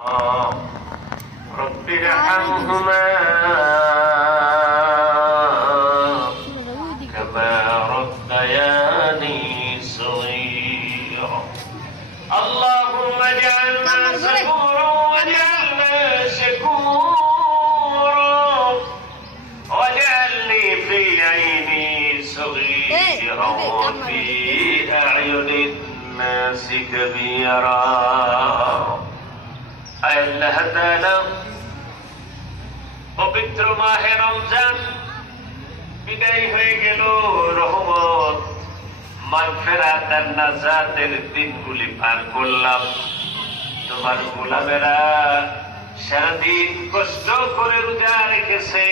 رب ارحمهما كما ربياني صغيرا اللهم اجعلنا صبورا واجعلنا شكورا واجعلني في عيني صغيرا وفي أعين الناس كبيرا আল্লাহ তাআলা পবিত্র মাহে রমজান বিদায় হয়ে গেল রহমত মাগফিরাত আর নাজাতের দিনগুলি পার করলাম তোমার গোলামেরা সারাদিন কষ্ট করে রোজা রেখেছে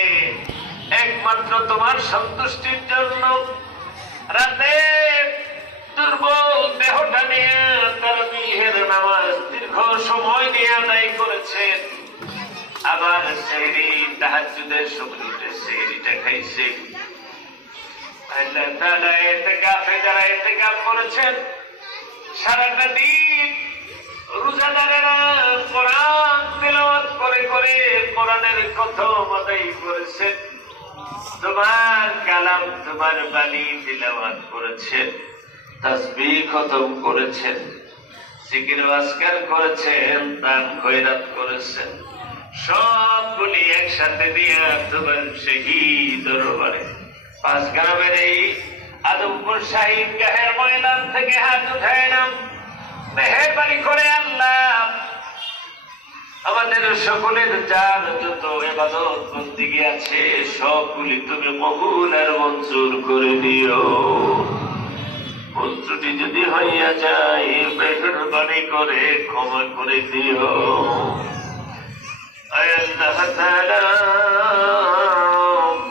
একমাত্র তোমার সন্তুষ্টির জন্য রাতে দুর্বল দেহটা নিয়ে তারাবিহের নামাজ দীর্ঘ সময় নিয়ে আদায় করেছেন আবার সেহরি তাহাজ্জুদের সময় উঠে সেহরিটা খাইছে আল্লাহ তাআলা ইতিকাফে যারা ইতিকাফ করেছেন সারাটা দিন রোজাদারেরা কোরআন তিলাওয়াত করে করে কোরআনের কথা আদায় করেছেন তোমার কালাম তোমার বাণী তিলাওয়াত করেছেন তাসবিহ খতম করেছেন জিকির আজকার করেছেন দান খয়রাত করেছেন সবগুলি একসাথে দিয়া তোমার সেই দরবারে পাঁচ গ্রামের এই আদমপুর শাহিদ গাহের ময়দান থেকে হাত উঠায় নাম মেহেরবানি করে আল্লাহ আমাদের সকলের যার যত ইবাদত বন্দেগী আছে সবগুলি তুমি কবুল আর মঞ্জুর করে দিও পুত্রটি যদি হইয়া যায় মেহেরবানি করে ক্ষমা করে দিও আল্লাহ